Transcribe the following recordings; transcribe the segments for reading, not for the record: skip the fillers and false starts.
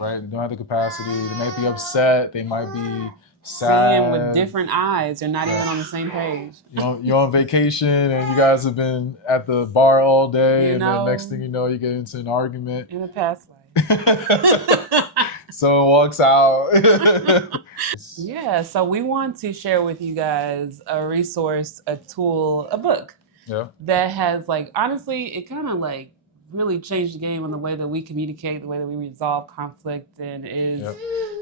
right? They don't have the capacity. They might be upset. They might be Seeing with sad. different eyes. They're not even on the same page. You're on vacation and you guys have been at the bar all day, You and then know, next thing you know, you get into an argument. in the past life. So it walks out. Yeah, so we want to share with you guys a resource, a tool, a book Yeah. that has like honestly, it kind of like really changed the game on the way that we communicate, the way that we resolve conflict, and is. Yep.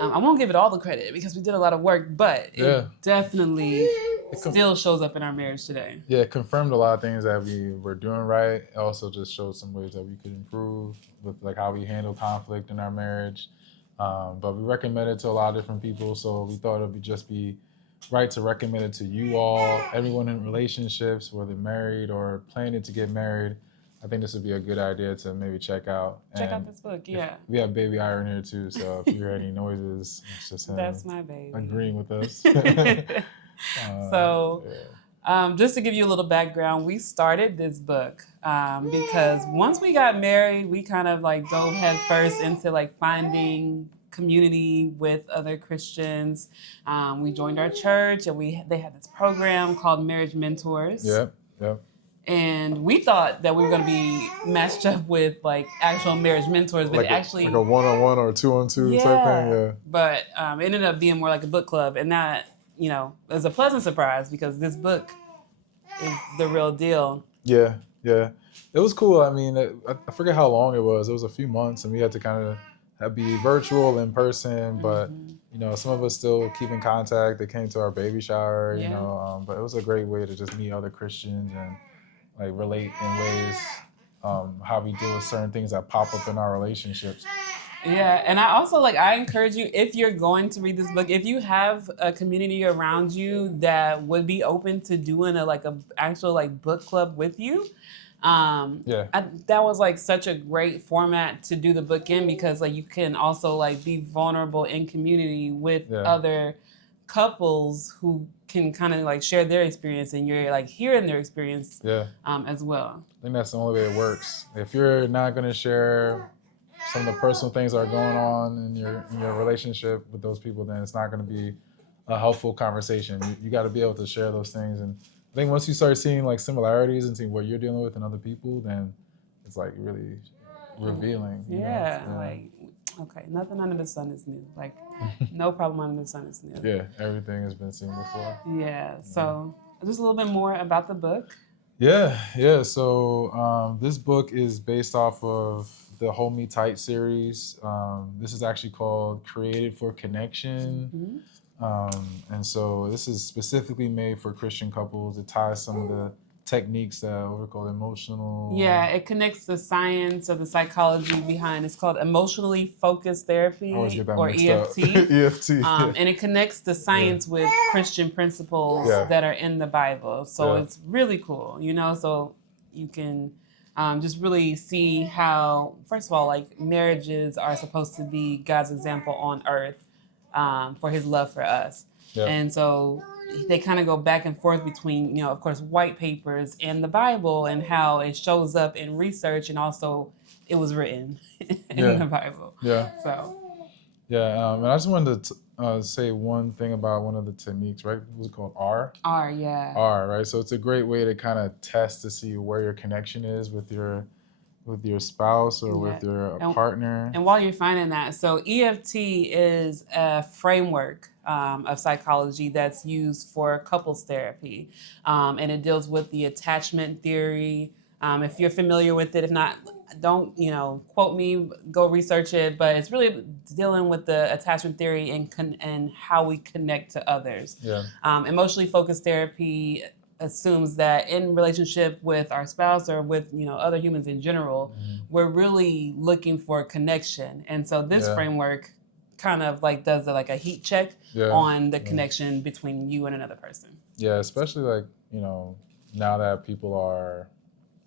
I won't give it all the credit because we did a lot of work, but it definitely still shows up in our marriage today. Yeah, it confirmed a lot of things that we were doing right. It also just showed some ways that we could improve with like how we handle conflict in our marriage. But we recommend it to a lot of different people, so we thought it would just be right to recommend it to you all, everyone in relationships, whether married or planning to get married. I think this would be a good idea to maybe check out. Check out this book, yeah. We have baby Iron here too, so if you hear any noises, it's just him. That's my baby. Agreeing with us. Just to give you a little background, we started this book because once we got married, we kind of like dove head first into like finding community with other Christians. We joined our church, and they had this program called Marriage Mentors. Yep. And we thought that we were going to be matched up with like actual marriage mentors, but like actually like a 1-on-1 or 2-on-2 type thing. Yeah. But it ended up being more like a book club, and that was a pleasant surprise because this book is the real deal. Yeah. It was cool. I mean, I forget how long it was. It was a few months, and we had to kind of be virtual, in person, but some of us still keep in contact. They came to our baby shower, but it was a great way to just meet other Christians and like relate in ways how we deal with certain things that pop up in our relationships. Yeah, and I also I encourage you, if you're going to read this book, if you have a community around you that would be open to doing a actual book club with you. That was such a great format to do the book in, because you can also be vulnerable in community with other couples who can kind of share their experience, and you're hearing their experience as well. I think that's the only way it works. If you're not going to share some of the personal things that are going on in your relationship with those people, then it's not going to be a helpful conversation. You got to be able to share those things, and I think once you start seeing similarities and seeing what you're dealing with in other people, then it's really revealing. Okay, nothing under the sun is new. No problem under the sun is new. Yeah, everything has been seen before. Yeah, so just a little bit more about the book. Yeah. So this book is based off of the Hold Me Tight series. This is actually called Created for Connection. And so this is specifically made for Christian couples. It ties some of the techniques that we call emotional. Yeah, it connects the science of the psychology behind. It's called emotionally focused therapy, or EFT. EFT. And it connects the science with Christian principles that are in the Bible. So it's really cool, so you can just really see how, first of all, marriages are supposed to be God's example on earth for his love for us. And so they kind of go back and forth between, of course, white papers and the Bible, and how it shows up in research, and also it was written in the Bible. And I just wanted to say one thing about one of the techniques, right? What's it called? R, right? So it's a great way to kind of test to see where your connection is with your spouse or with your partner. And while you're finding that, so EFT is a framework of psychology that's used for couples therapy. And it deals with the attachment theory. If you're familiar with it, if not, don't quote me, go research it. But it's really dealing with the attachment theory and how we connect to others. Emotionally focused therapy assumes that in relationship with our spouse or with other humans in general, we're really looking for connection. And so this framework kind of does a heat check on the connection between you and another person. Yeah, especially now that people are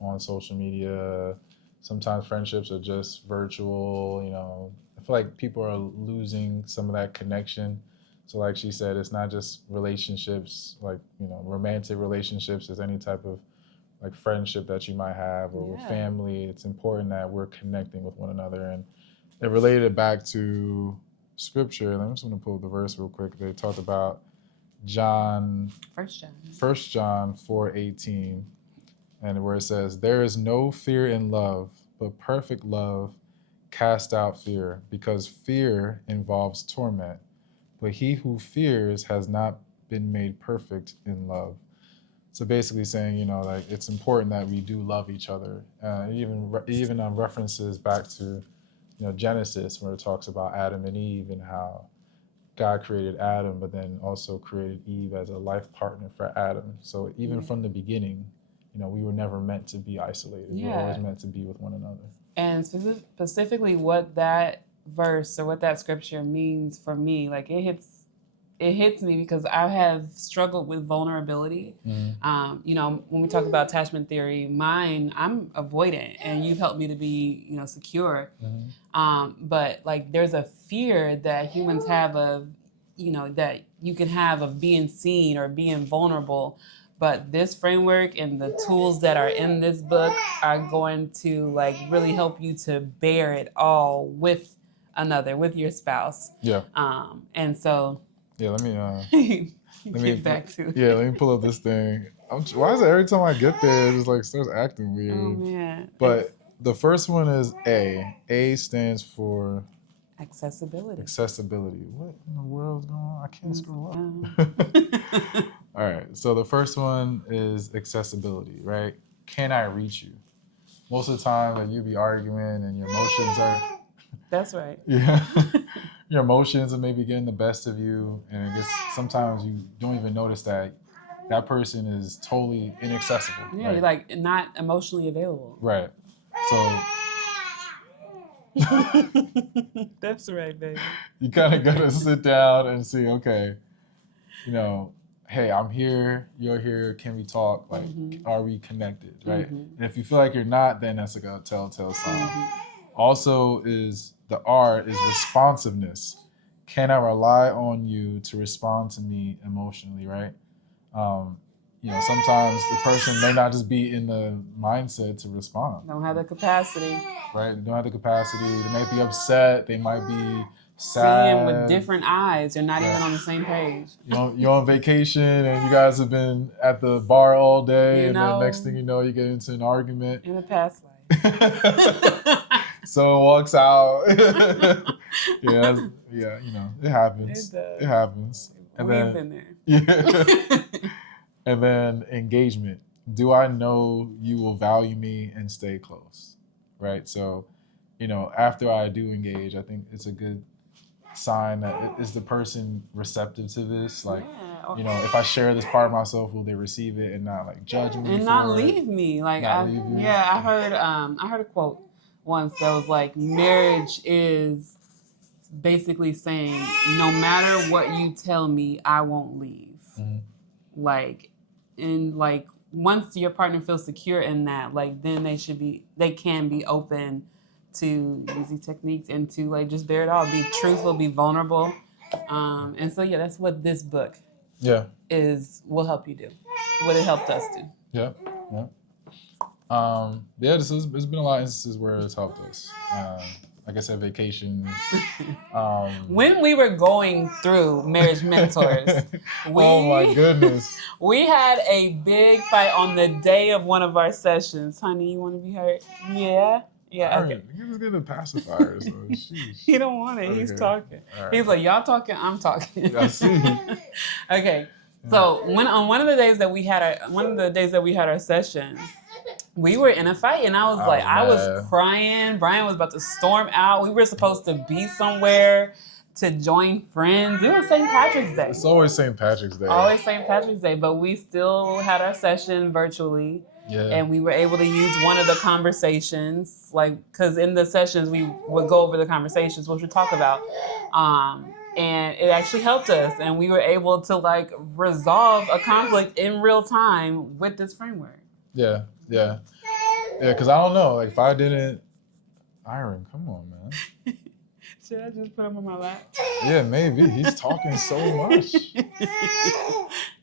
on social media, sometimes friendships are just virtual. I feel like people are losing some of that connection. So like she said, it's not just relationships, romantic relationships. It's any type of friendship that you might have, or with family. It's important that we're connecting with one another. And I it related back to scripture. I'm just going to pull the verse real quick. They talked about John, First John 4:18, and where it says, "There is no fear in love, but perfect love casts out fear, because fear involves torment. But he who fears has not been made perfect in love." So basically saying, like it's important that we do love each other. Even on references back to, Genesis, where it talks about Adam and Eve and how God created Adam, but then also created Eve as a life partner for Adam. So even from the beginning, we were never meant to be isolated. We were always meant to be with one another. And specifically what that verse or what that scripture means for me, like it hits me because I have struggled with vulnerability. When we talk about attachment theory, I'm avoidant, and you've helped me to be, secure. But like there's a fear that humans have of, that you can have of being seen or being vulnerable. But this framework and the tools that are in this book are going to like really help you to bear it all with your spouse. Yeah. And so. Yeah, let me Get back to it. Yeah, let me pull up this thing. Why is it every time I get there, it just like starts acting weird? Oh man! But the first one is A. A stands for accessibility. Accessibility. What in the world is going on? I can't scroll up. All right. So the first one is accessibility, right? Can I reach you? Most of the time, like, you be arguing and your emotions are. That's right. Yeah. Your emotions are maybe getting the best of you, and I guess sometimes you don't even notice that person is totally inaccessible. Yeah, you're like not emotionally available. Right. So that's right, baby. You kind of gotta sit down and see, okay, hey, I'm here, you're here, can we talk? Like, are we connected, right? And if you feel like you're not, then that's like a telltale sign. Also is the R is responsiveness. Can I rely on you to respond to me emotionally, right? Sometimes the person may not just be in the mindset to respond. Don't have the capacity. Right? They don't have the capacity. They might be upset. They might be sad. Seeing with different eyes. They're not even on the same page. You're on vacation and you guys have been at the bar all day, and then next thing you know, you get into an argument. In a past life. Someone walks out. It happens. It happens. And We've been there. Yeah. And then engagement. Do I know you will value me and stay close? Right? So, after I do engage, I think it's a good sign that is the person receptive to this. Like, if I share this part of myself, will they receive it and not like judge me and not leave me? Like, I heard a quote once that was like, marriage is basically saying, no matter what you tell me, I won't leave. Like, and like once your partner feels secure in that, like then they can be open to using techniques and to like just bear it all, be truthful, be vulnerable. And so that's what this book will help you do. What it helped us do. Yeah. There's been a lot of instances where it's helped us. Like I said, vacation. When we were going through Marriage Mentors, oh my goodness, we had a big fight on the day of one of our sessions. Honey, you want to be hurt? Yeah. Okay. He was getting a pacifier, so he don't want it. Okay. He's talking. Right. He's like, y'all talking, I'm talking. I see. Okay. So on one of the days that we had our session, we were in a fight, and I was I was crying. Brian was about to storm out. We were supposed to be somewhere to join friends. It was St. Patrick's Day. It's always St. Patrick's Day. Always St. Patrick's Day, but we still had our session virtually. Yeah. And we were able to use one of the conversations, because in the sessions we would go over the conversations, which we talk about. And it actually helped us, and we were able to resolve a conflict in real time with this framework. Yeah. Because I don't know, if I didn't, Iron, come on, man. Should I just put him on my lap? Yeah, maybe. He's talking so much.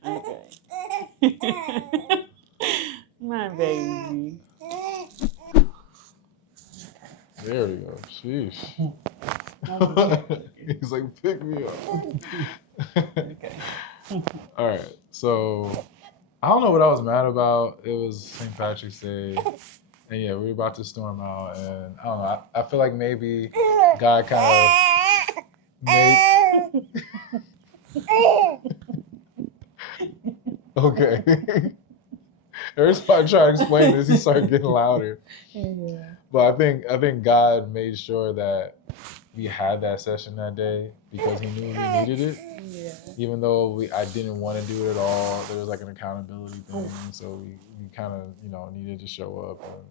Okay. My baby. There we go. Sheesh. He's like, pick me up. Okay. All right. So I don't know what I was mad about. It was St. Patrick's Day. And yeah, we were about to storm out. And I don't know. I feel like maybe God kind of made. Okay. Every time I try to explain this, he started getting louder. Yeah. But I think God made sure that we had that session that day because He knew we needed it. Yeah. Even though I didn't want to do it at all, there was like an accountability thing, so we kind of needed to show up. And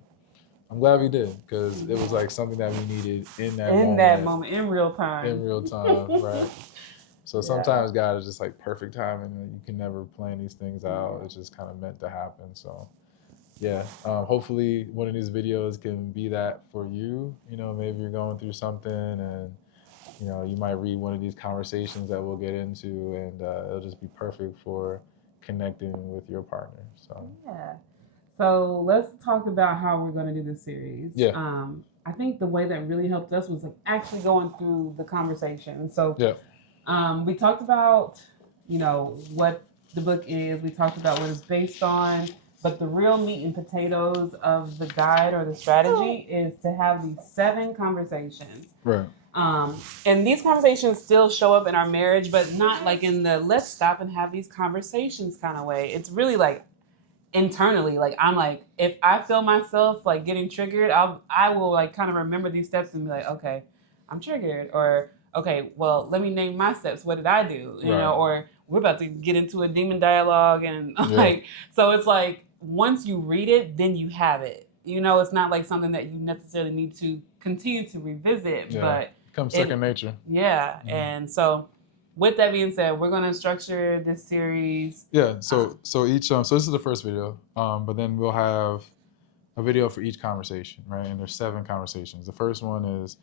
I'm glad we did because it was like something that we needed in that moment, in real time. In real time, right? So sometimes God is just like perfect timing, and you can never plan these things out. It's just kind of meant to happen. So yeah, hopefully one of these videos can be that for you. Maybe you're going through something and you might read one of these conversations that we'll get into, and it'll just be perfect for connecting with your partner. So yeah. So let's talk about how we're going to do this series. Yeah. I think the way that really helped us was like actually going through the conversation. So yeah, we talked about what the book is. We talked about what it's based on. But the real meat and potatoes of the guide or the strategy is to have these 7 conversations. right. And these conversations still show up in our marriage, but not like in the let's stop and have these conversations kind of way. It's really like internally, like I'm like, if I feel myself like getting triggered, I will like kind of remember these steps and be like, okay, I'm triggered, or okay, well, let me name my steps. What did I do? Or we're about to get into a demon dialogue, and like, so it's like once you read it, then you have it. It's not like something that you necessarily need to continue to revisit, but it becomes second nature. Yeah, and so with that being said, we're going to structure this series. Yeah. So each so this is the first video, but then we'll have a video for each conversation, right? And there's 7 conversations. The first one is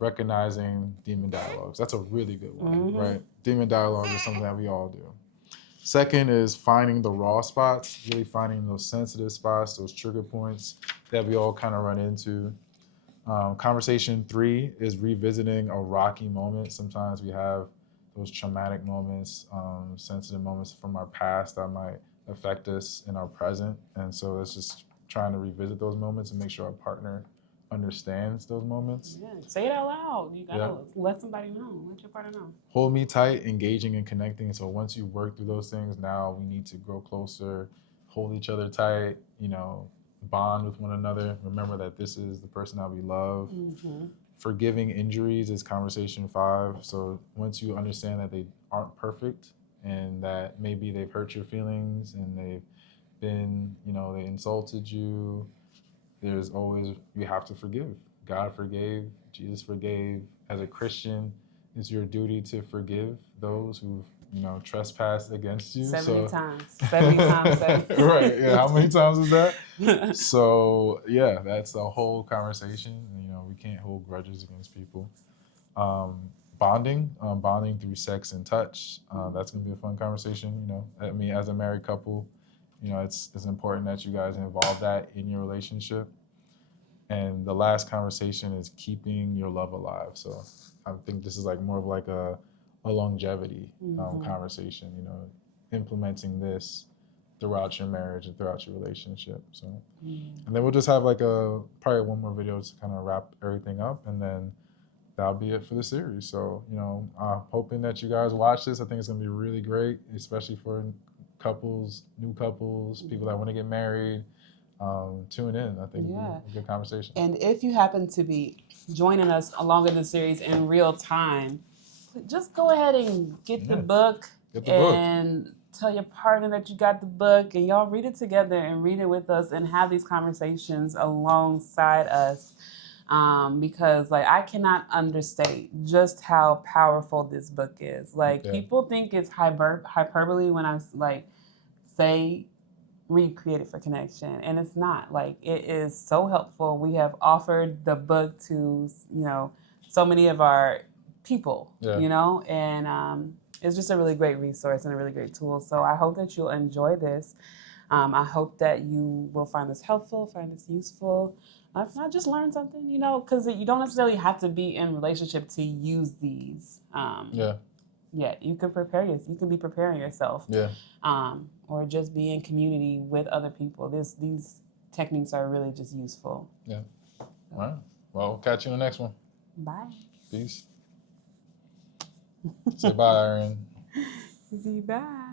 recognizing demon dialogues. That's a really good one, right? Demon dialogues is something that we all do. Second is finding the raw spots, really finding those sensitive spots, those trigger points that we all kind of run into. Conversation 3 is revisiting a rocky moment. Sometimes we have those traumatic moments, sensitive moments from our past that might affect us in our present. And so it's just trying to revisit those moments and make sure our partner understands those moments. Yeah, say it out loud. You gotta let somebody know. Let your partner know. Hold me tight, engaging and connecting. So once you work through those things, now we need to grow closer, hold each other tight, bond with one another. Remember that this is the person that we love. Forgiving injuries is conversation 5. So once you understand that they aren't perfect and that maybe they've hurt your feelings and they've been, they insulted you, there's always, you have to forgive. God forgave, Jesus forgave. As a Christian, it's your duty to forgive those who've, trespassed against you. 70 times. 70 times 7. Right. Yeah. How many times is that? So yeah, that's the whole conversation. We can't hold grudges against people. Bonding through sex and touch. That's gonna be a fun conversation. I mean, as a married couple, it's important that you guys involve that in your relationship. And the last conversation is keeping your love alive. So I think this is like more of like a longevity conversation, implementing this throughout your marriage and throughout your relationship. So, and then we'll just have like probably one more video to kind of wrap everything up, and then that'll be it for the series. So, hoping that you guys watch this. I think it's gonna be really great, especially for couples, new couples, people that want to get married. Tune in. I think it'll be a good conversation. And if you happen to be joining us along in the series in real time, just go ahead and get the book and tell your partner that you got the book, and y'all read it together and read it with us and have these conversations alongside us. Because like I cannot understate just how powerful this book is. Like people think it's hyperbole when I like say read Created for Connection, and it's not. Like it is so helpful. We have offered the book to so many of our people, and it's just a really great resource and a really great tool. So I hope that you'll enjoy this. I hope that you will find this helpful, find this useful. If not, just learn something, because you don't necessarily have to be in relationship to use these. Yeah. Yeah, you can you can be preparing yourself. Yeah. Or just be in community with other people. These techniques are really just useful. Yeah. All right. Well, we'll catch you in the next one. Bye. Peace. Say bye, Aaron. Bye.